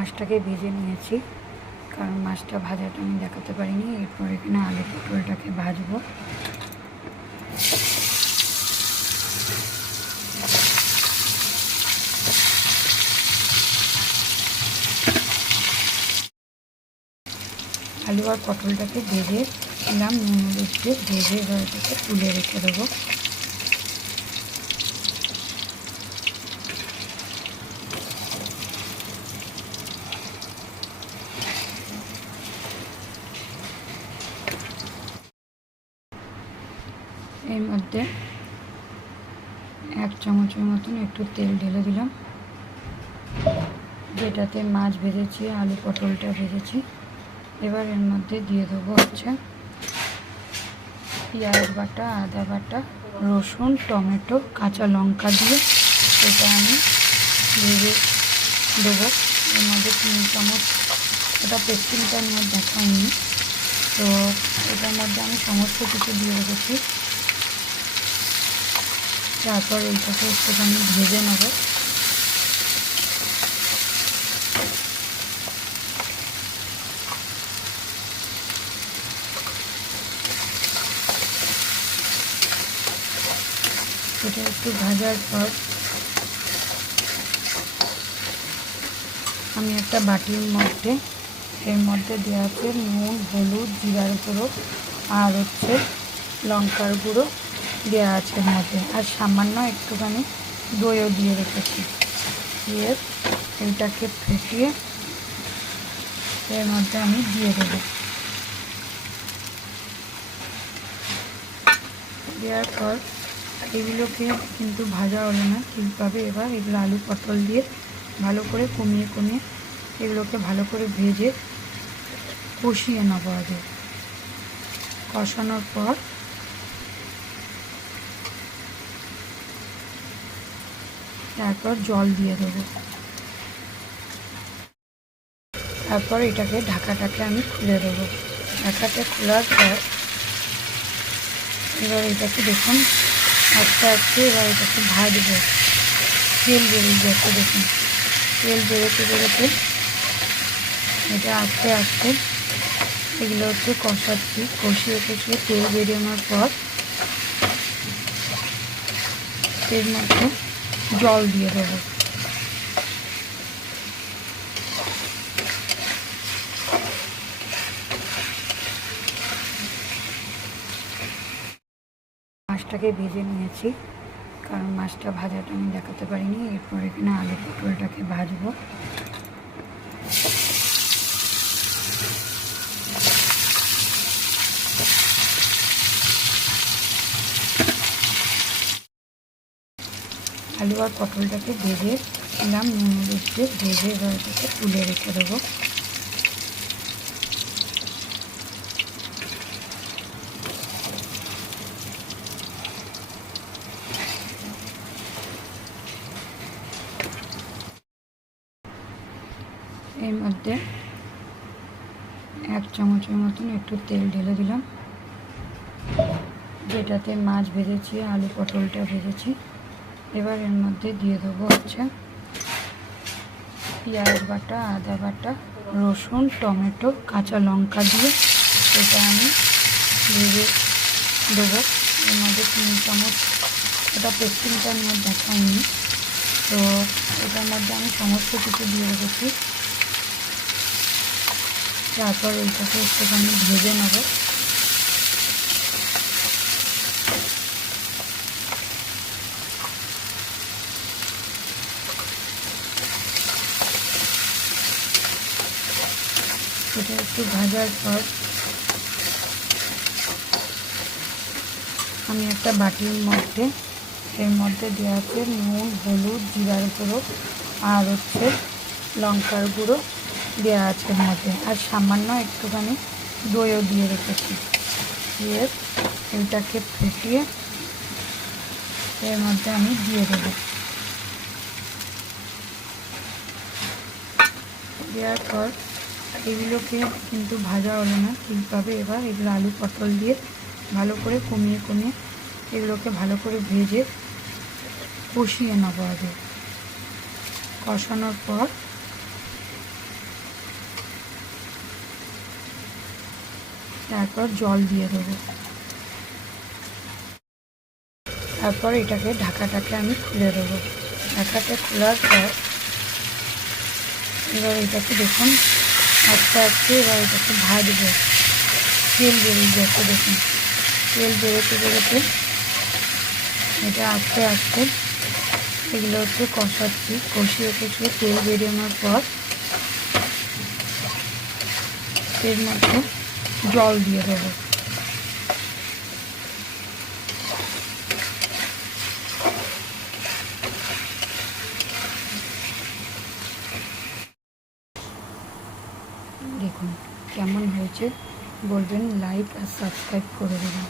মাছটাকে ভেজে নিয়েছি, কারণ মাছটা ভাজাটা আমি দেখাতে পারিনি। এরপর এখানে আলু পটলটাকে ভাজবো। আলু আর পটলটাকে ভেজে নিলাম, নুন হলুদ দিয়ে ভেজে এবার এটাকে তুলে রেখে দেবো। এর মধ্যে 1 চামচের মতন একটু তেল ঢেলে দিলাম, যেটাতে মাছ ভেজেছি, আলু পটলটা ভেজেছি। এবার এর মধ্যে দিয়ে দেবো পেঁয়াজ বাটা, আদা বাটা, রসুন, টমেটো, কাঁচা লঙ্কা দিয়ে এটা আমি ভেজে দেবো। এর মধ্যে 3 চামচ, ওটা পেস্টিংটা নিয়ে দেখাইনি, তো এটার মধ্যে আমি সমস্ত কিছু দিয়ে রেখেছি। তারপর এইটাকে একটুখানি ভেজে নেব। এটা একটু ভাজার পর আমি একটা বাটির মধ্যে, এর মধ্যে দেওয়া আছে নুন, হলুদ, জিরার গুঁড়ো আর লঙ্কার গুঁড়ো দেওয়া আছে এর মধ্যে, আর সামান্য একটুখানি দইও দিয়ে রেখেছি। দিয়ে এইটাকে ফেটিয়ে এর মধ্যে আমি দিয়ে দেবো। দেওয়ার পর এগুলোকে কিন্তু ভাজা হলো না ঠিকভাবে। এবার এগুলো আলু পটল দিয়ে ভালো করে কমিয়ে এগুলোকে ভালো করে ভেজে কষিয়ে নেব। আগে কষানোর পর তারপর জল দিয়ে দেবো। তারপর এটাকে ঢাকাটাকে আমি খুলে দেবো। ঢাকাটা খোলার পর এবার এটাকে দেখুন আস্তে আস্তে এবার এটাকে ভাজবো। তেল বেরিয়ে যাচ্ছে, দেখুন তেল বেরোতে এটা আস্তে আস্তে এগুলো কষাচ্ছি। কষিয়ে তেল বেরোনোর পর এর মধ্যে জল দিয়ে দেবো। মাছটাকে ভেজে নিয়েছি, কারণ মাছটা ভাজাটা আমি দেখাতে পারিনি। এরপর এখানে আলু পটলটাকে ভাজবো। আলু আর পটলটাকে ভেজে নিলাম, নুন হলুদ দিয়ে ভেজে এবার এটাকে তুলে রেখে দেবো। এর মধ্যে 1 চামচের মতন একটু তেল ঢেলে দিলাম, যেটাতে মাছ ভেজেছি, আলু পটলটা ভেজেছি। এবার এর মধ্যে দিয়ে দেবো পেঁয়াজ বাটা, আদা বাটা, রসুন, টমেটো, কাঁচা লঙ্কা দিয়ে এটা আমি ভেজে দেবো। এর মধ্যে 3 চামচ, ওটা পেস্টিংটা নিয়ে দেখাইনি, তো এটার মধ্যে আমি সমস্ত কিছু দিয়ে রেখেছি। তারপর এইটাকে একটুখানি ভেজে নেব। এটা একটু ভাজার পর আমি একটা বাটির মধ্যে, এর মধ্যে দেওয়া আছে নুন, হলুদ, জিরার গুঁড়ো আর লঙ্কার গুঁড়ো দেওয়া আছে এর মধ্যে, আর সামান্য একটুখানি দইও দিয়ে রেখেছি। দিয়ে এটাকে ফেটিয়ে এর মধ্যে আমি দিয়ে দেবো। দেওয়ার পর এগুলোকে কিন্তু ভাজা হলো না ঠিকভাবে। এবার এগুলো আলু পটল দিয়ে ভালো করে কমিয়ে এগুলোকে ভালো করে ভেজে কষিয়ে নেব। আগে কষানোর পর তারপর জল দিয়ে দেবো। তারপর এটাকে ঢাকাটাকে আমি খুলে দেবো। ঢাকাটা খোলার পর এবার এটাকে দেখুন আস্তে আস্তে এবার এটাকে ভাজবো। তেল বেরিয়ে যাচ্ছে দেখুন, তেল বেরোতে বেরোতে এটা আস্তে আস্তে এগুলো হচ্ছে কষাচ্ছি। কষিয়ে তেল বেরোনোর পর এর মধ্যে জল দিয়ে দেবো। দেখুন কেমন হয়েছে বলবেন, লাইক আর সাবস্ক্রাইব করে দেবেন।